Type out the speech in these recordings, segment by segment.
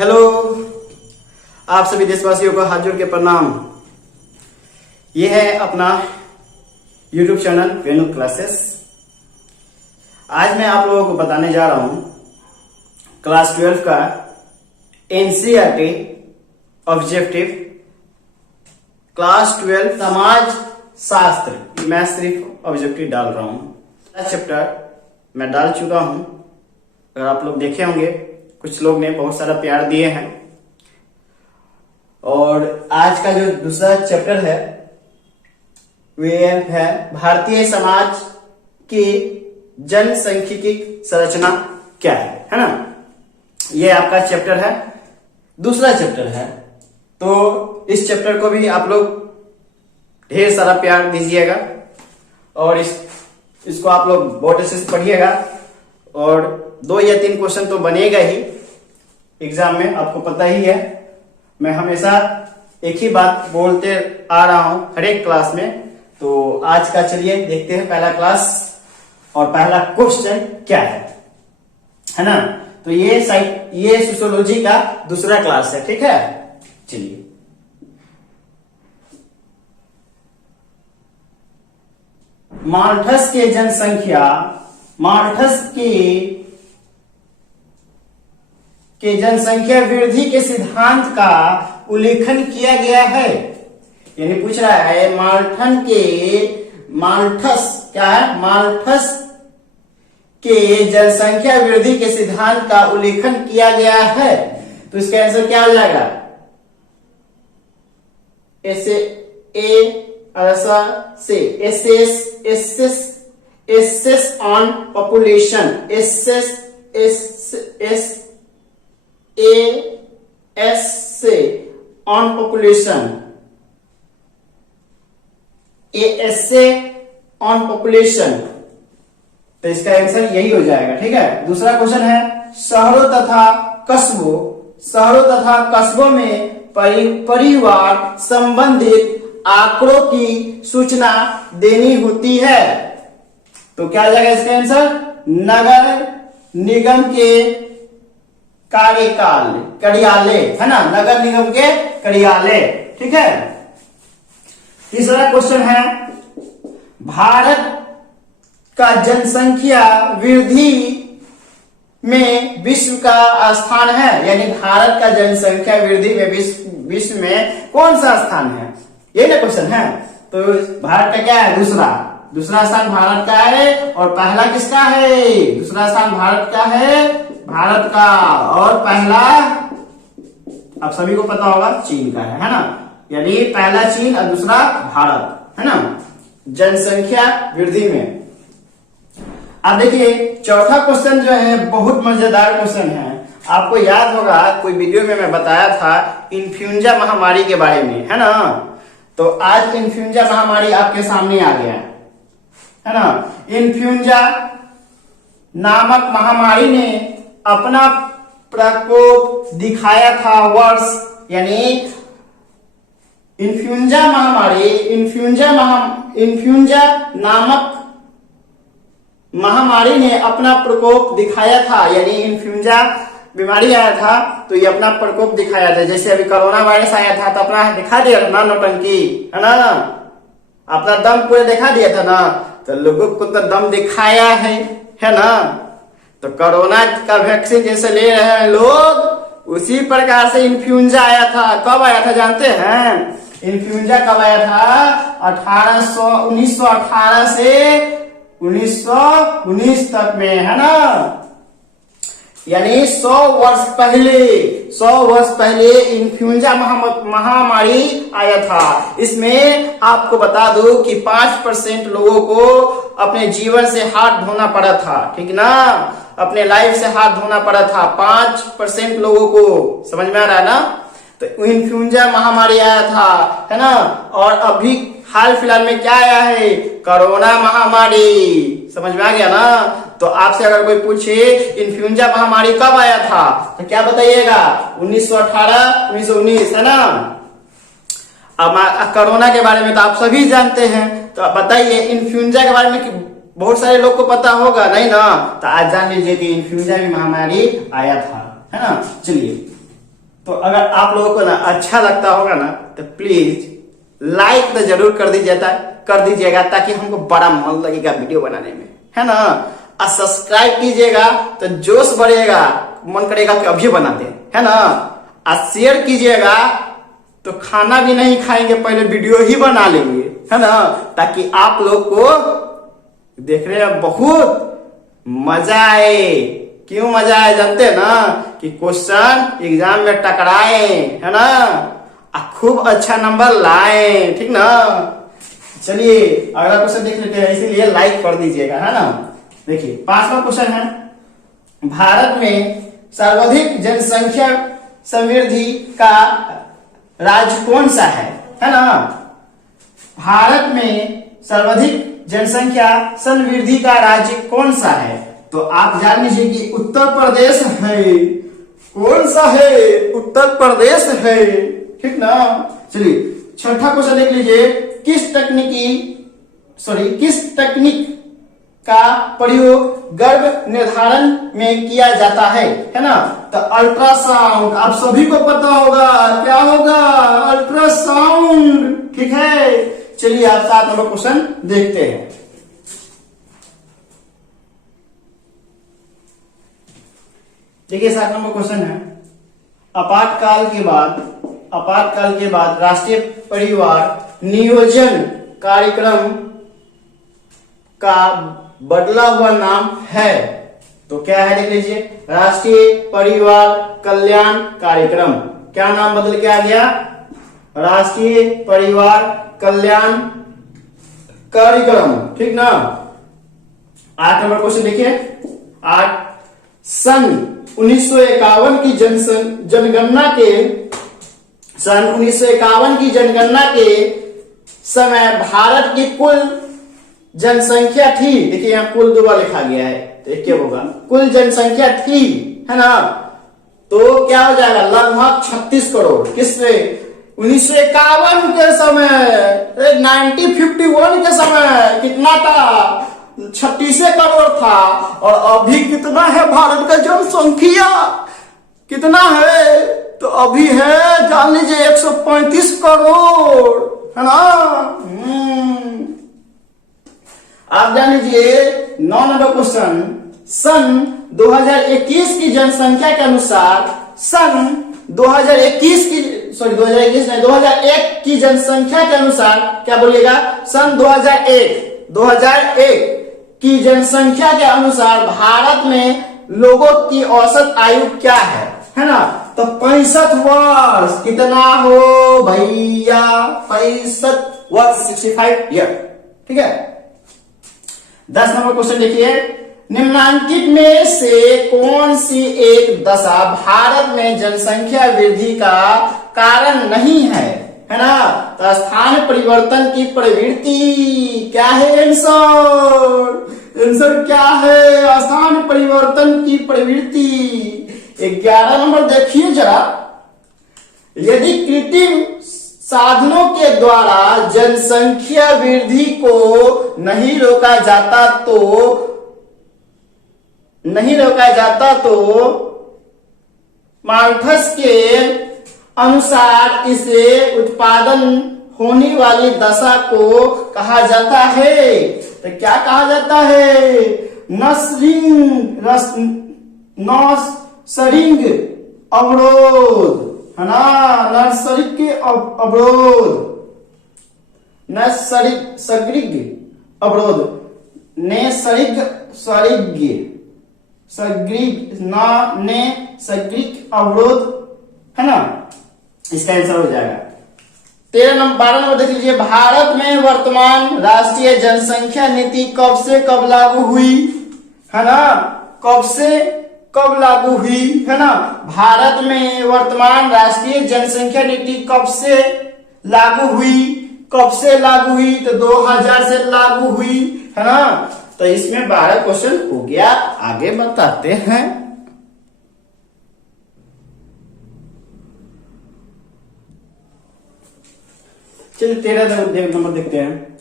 Hello, आप सभी देशवासियों को हाथ जोड़ के प्रणाम। ये है अपना YouTube चैनल वेणु क्लासेस। आज मैं आप लोगों को बताने जा रहा हूं क्लास 12 का NCERT ऑब्जेक्टिव क्लास 12 समाज शास्त्र। मैं सिर्फ ऑब्जेक्टिव डाल रहा हूं। चैप्टर मैं डाल चुका हूं। अगर आप लोग देखे होंगे, कुछ लोग ने बहुत सारा प्यार दिए हैं। और आज का जो दूसरा चैप्टर है वे है भारतीय समाज की जनसांख्यिकी संरचना क्या है ना। ये आपका चैप्टर है, दूसरा चैप्टर है। तो इस चैप्टर को भी आप लोग ढेर सारा प्यार दीजिएगा और इसको आप लोग बहुत अच्छे से पढ़िएगा। और 2 या 3 क्वेश्चन तो बनेगा ही एग्जाम में, आपको पता ही है। मैं हमेशा एक ही बात बोलते आ रहा हूं हर एक क्लास में। तो आज का चलिए देखते हैं पहला क्लास और पहला क्वेश्चन क्या है ना। तो ये सोशियोलॉजी का दूसरा क्लास है, ठीक है। चलिए, माल्थस के जनसंख्या जनसंख्या वृद्धि के सिद्धांत का उल्लेखन किया गया है। यानी पूछ रहा है माल्थस के जनसंख्या वृद्धि के सिद्धांत का उल्लेखन किया गया है। तो इसका आंसर क्या हो जाएगा? Assess on population, on population, on population. तो इसका आंसर यही हो जाएगा, ठीक है। दूसरा क्वेश्चन है शहरों तथा कस्बों में परिवार संबंधित आंकड़ों की सूचना देनी होती है। तो क्या आ जाएगा इसका आंसर? नगर निगम के कार्यालय है ना, नगर निगम के कार्यालय, ठीक है। तीसरा क्वेश्चन है भारत का जनसंख्या वृद्धि में विश्व का स्थान है। यानी भारत का जनसंख्या वृद्धि में विश्व में कौन सा स्थान है, ये ना क्वेश्चन है। तो भारत का क्या है? दूसरा स्थान भारत का है। और पहला किसका है? दूसरा स्थान भारत का है, भारत का। और पहला आप सभी को पता होगा चीन का है ना। यानी पहला चीन और दूसरा भारत, है ना, जनसंख्या वृद्धि में। अब देखिए चौथा क्वेश्चन जो है बहुत मजेदार क्वेश्चन है। आपको याद होगा कोई वीडियो में मैं बताया था इन्फ्लुएंजा महामारी के बारे में, है ना। तो आज इन्फ्लुएंजा महामारी आपके सामने आ गया है ना। इन्फ्लुएंजा नामक महामारी ने अपना प्रकोप दिखाया था वर्ष, यानी इन्फ्लुएंजा नामक महामारी ने अपना प्रकोप दिखाया था। यानी इन्फ्लुएंजा बीमारी आया था तो ये अपना प्रकोप दिखाया था। जैसे अभी कोरोना वायरस आया था तो अपना दिखा दिया था ना, नौटंकी, है ना, अपना दम पूरा दिखा दिया था ना। तो लोगों को तो दम दिखाया है ना। तो कोरोना का वैक्सीन जैसे ले रहे हैं लोग, उसी प्रकार से इन्फ्लुएंजा आया था। कब आया था जानते हैं? इन्फ्लुएंजा कब आया था? 1918 से 1919 तक में, है ना। यानी 100 वर्ष पहले इन्फ्लुएंजा महामारी आया था। इसमें आपको बता दूं कि 5% लोगों को अपने जीवन से हाथ धोना पड़ा था, ठीक ना, अपने लाइफ से हाथ धोना पड़ा था 5% लोगों को। समझ में आ रहा है ना। तो इन्फ्लुएंजा महामारी आया था, है ना। और अभी हाल फिलहाल में क्या आया है? कोरोना महामारी। समझ में आ गया ना। तो आपसे अगर कोई पूछे इन्फ्लुएंजा महामारी कब आया था तो क्या बताइएगा? 1918, 1919, है ना। अब कोरोना के बारे में तो आप सभी जानते हैं। तो आप बताइए इन्फ्लुएंजा के बारे में बहुत सारे लोग को पता होगा नहीं ना। तो आज जान लीजिए कि इन्फ्लुएंजा की महामारी आया था, है ना। चलिए तो अगर आप लोगों को ना अच्छा लगता होगा ना तो प्लीज लाइक तो जरूर कर दीजिएगा ताकि हमको बड़ा मन लगेगा वीडियो बनाने में, है ना। और सब्सक्राइब कीजिएगा तो जोश बढ़ेगा, मन करेगा कि अभी बनाते हैं, है ना। और शेयर कीजिएगा तो खाना भी नहीं खाएंगे, पहले वीडियो ही बना लेंगे, है ना, ताकि आप लोग को देखने में बहुत मजा आए। क्यों मजा आए जानते हैं ना, कि क्वेश्चन एग्जाम में टकराए, है ना, खूब अच्छा नंबर लाए, ठीक ना। चलिए अगला क्वेश्चन देख लेते हैं, इसीलिए लाइक कर दीजिएगा, है ना। देखिए 5वां क्वेश्चन है, भारत में सर्वाधिक जनसंख्या समृद्धि का राज्य कौन सा है ना। भारत में सर्वाधिक जनसंख्या समृद्धि का राज्य कौन सा है, तो आप जान लीजिए कि उत्तर प्रदेश है। कौन सा है, उत्तर प्रदेश है, ठीक ना। चलिए 6ठा क्वेश्चन देख लीजिए, किस तकनीक का प्रयोग गर्भ निर्धारण में किया जाता है ना। तो अल्ट्रासाउंड, आप सभी को पता होगा क्या होगा, अल्ट्रासाउंड, ठीक है। चलिए आप 7 नंबर क्वेश्चन देखते हैं। देखिए 7 नंबर क्वेश्चन है, आपातकाल के बाद राष्ट्रीय परिवार नियोजन कार्यक्रम का बदला हुआ नाम है, तो क्या है देख लीजिए, राष्ट्रीय परिवार कल्याण कार्यक्रम। क्या नाम बदल के आ गया, राष्ट्रीय परिवार कल्याण कार्यक्रम, ठीक ना। 8 नंबर क्वेश्चन देखिए, 8 सन 1951 की जनगणना के समय भारत की कुल जनसंख्या थी, देखिए यहाँ कुल 2 बार लिखा गया है तो एक क्या होगा, कुल जनसंख्या थी, है ना, तो क्या हो जाएगा, लगभग 36 करोड़। किससे, 1951 के समय, 1951 के समय कितना था, 36 करोड़ था। और अभी कितना है भारत का जनसंख्या, कितना है, तो अभी है जान लीजिए 135 करोड़, है ना। आप जान लीजिए 9 नंबर क्वेश्चन, सन 2021 की जनसंख्या के अनुसार, सन 2001 की जनसंख्या के अनुसार क्या बोलिएगा, सन 2001 की जनसंख्या के अनुसार भारत में लोगों की औसत आयु क्या है ना। तो 65 वर्ष, कितना हो भैया, 65 वर्ष, 65 ईयर, ठीक है। 10 नंबर क्वेश्चन देखिए, निम्नांकित में से कौन सी एक दशा भारत में जनसंख्या वृद्धि का कारण नहीं है ना। तो स्थान परिवर्तन की प्रवृत्ति, क्या है आंसर क्या है, स्थान परिवर्तन की प्रवृत्ति। 11 नंबर देखिए जरा, यदि कृत्रिम साधनों के द्वारा जनसंख्या वृद्धि को नहीं रोका जाता तो माल्थस के अनुसार इसे उत्पादन होने वाली दशा को कहा जाता है। तो क्या कहा जाता है, नर्सरिंग अवरोध, है ना, नर्सरिक के अवरोध, नैसर्गिक अवरोध, नैसर्गिक अवरोध, है ना, इसका आंसर हो जाएगा। 12 नंबर देख लीजिए, भारत में वर्तमान राष्ट्रीय जनसंख्या नीति कब से कब लागू हुई, है ना, कब से कब लागू हुई, है ना। भारत में वर्तमान राष्ट्रीय जनसंख्या नीति कब से लागू हुई, तो 2000 से लागू हुई, है ना। तो इसमें 12 क्वेश्चन हो गया, आगे बताते हैं। चलिए 13 नंबर देखते हैं,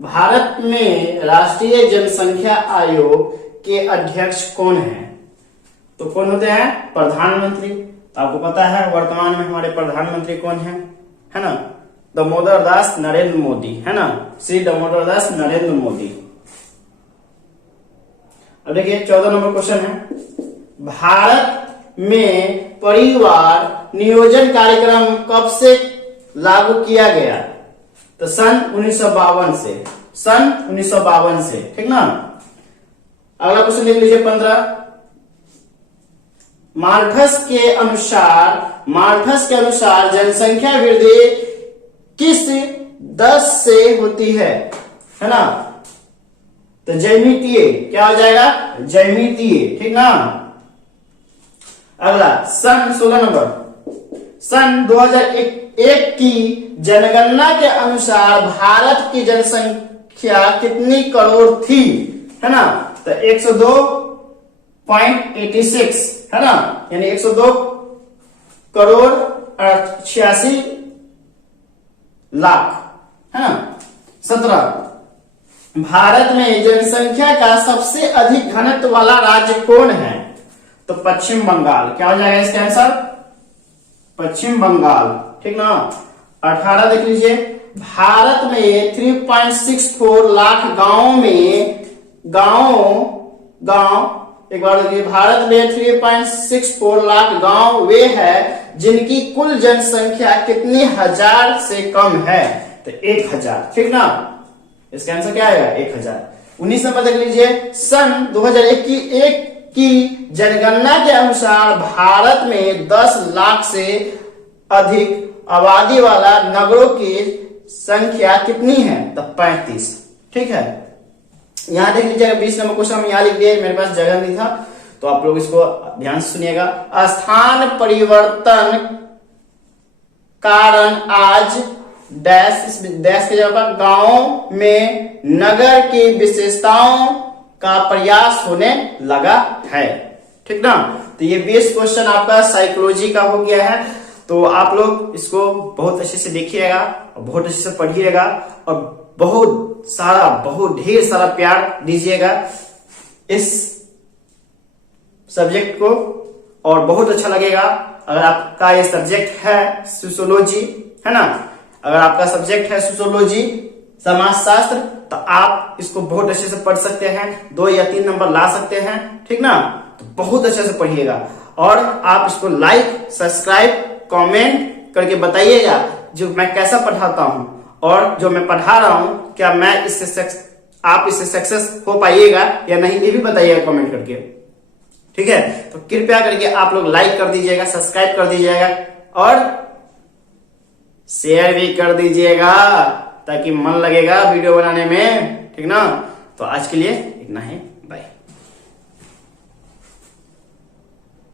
भारत में राष्ट्रीय जनसंख्या आयोग के अध्यक्ष कौन है तो कौन होते हैं? प्रधानमंत्री। आपको पता है वर्तमान में हमारे प्रधानमंत्री कौन है ना? दामोदर दास नरेंद्र मोदी, है ना? श्री दामोदर दास नरेंद्र मोदी। अब देखिए 14 नंबर क्वेश्चन है, भारत में परिवार नियोजन कार्यक्रम कब से लागू किया गया? तो सन 1952 से, सन 1952 से, ठीक ना? अगला क्वेश्चन देख लीजिए 15, माल्थस के अनुसार जनसंख्या वृद्धि किस 10 से होती है ना? तो जैमितीय, क्या हो जाएगा? जैमितीय, ठीक ना? अगला सन 16 नंबर, सन 2001 की जनगणना के अनुसार भारत की जनसंख्या कितनी करोड़ थी, है ना? तो 102.86, है ना? यानी 102 करोड़ 86 लाख, है ना? 17, भारत में जनसंख्या का सबसे अधिक घनत्व वाला राज्य कौन है? तो पश्चिम बंगाल। क्या हो जाएगा इसका आंसर? पश्चिम बंगाल, ठीक ना? 18 देख लीजिए, भारत में 3.64 लाख एक बार देखिए, भारत में 3.64 लाख गांव वे हैं जिनकी कुल जनसंख्या कितनी हजार से कम है? तो 1000, ठीक ना? इसका आंसर क्या आएगा? 1000। 19 नंबर देख लीजिए, सन 2001 की जनगणना के अनुसार भारत में 10 लाख से अधिक आबादी वाला नगरों की संख्या कितनी है? तो 35, ठीक है? यहां देख लीजिएगा 20 नंबर क्वेश्चन हम यहाँ लिख दिए, मेरे पास जगह नहीं था, तो आप लोग इसको ध्यान से सुनिएगा। स्थान परिवर्तन कारण आज डैश, इस डैश के जगह पर गांव में नगर की विशेषताओं का प्रयास होने लगा है, ठीक ना? तो ये 20 क्वेश्चन आपका साइकोलॉजी का हो गया है। तो आप लोग इसको बहुत अच्छे से देखिएगा और बहुत अच्छे से पढ़िएगा और बहुत ढेर सारा प्यार दीजिएगा इस सब्जेक्ट को, और बहुत अच्छा लगेगा अगर आपका ये सब्जेक्ट है सोशियोलॉजी, है ना? अगर आपका सब्जेक्ट है सोशियोलॉजी, समाजशास्त्र, तो आप इसको बहुत अच्छे से पढ़ सकते हैं, 2 या 3 नंबर ला सकते हैं, ठीक ना? तो बहुत अच्छे से पढ़िएगा और आप इसको लाइक, सब्सक्राइब, कमेंट करके बताइएगा जो मैं कैसा पढ़ाता हूं और जो मैं पढ़ा रहा हूं क्या मैं आप इससे सक्सेस हो पाइएगा या नहीं, ये भी बताइएगा कमेंट करके, ठीक है? तो कृपया करके आप लोग लाइक कर दीजिएगा, सब्सक्राइब कर दीजिएगा और शेयर भी कर दीजिएगा ताकि मन लगेगा वीडियो बनाने में, ठीक ना? तो आज के लिए इतना ही, बाय।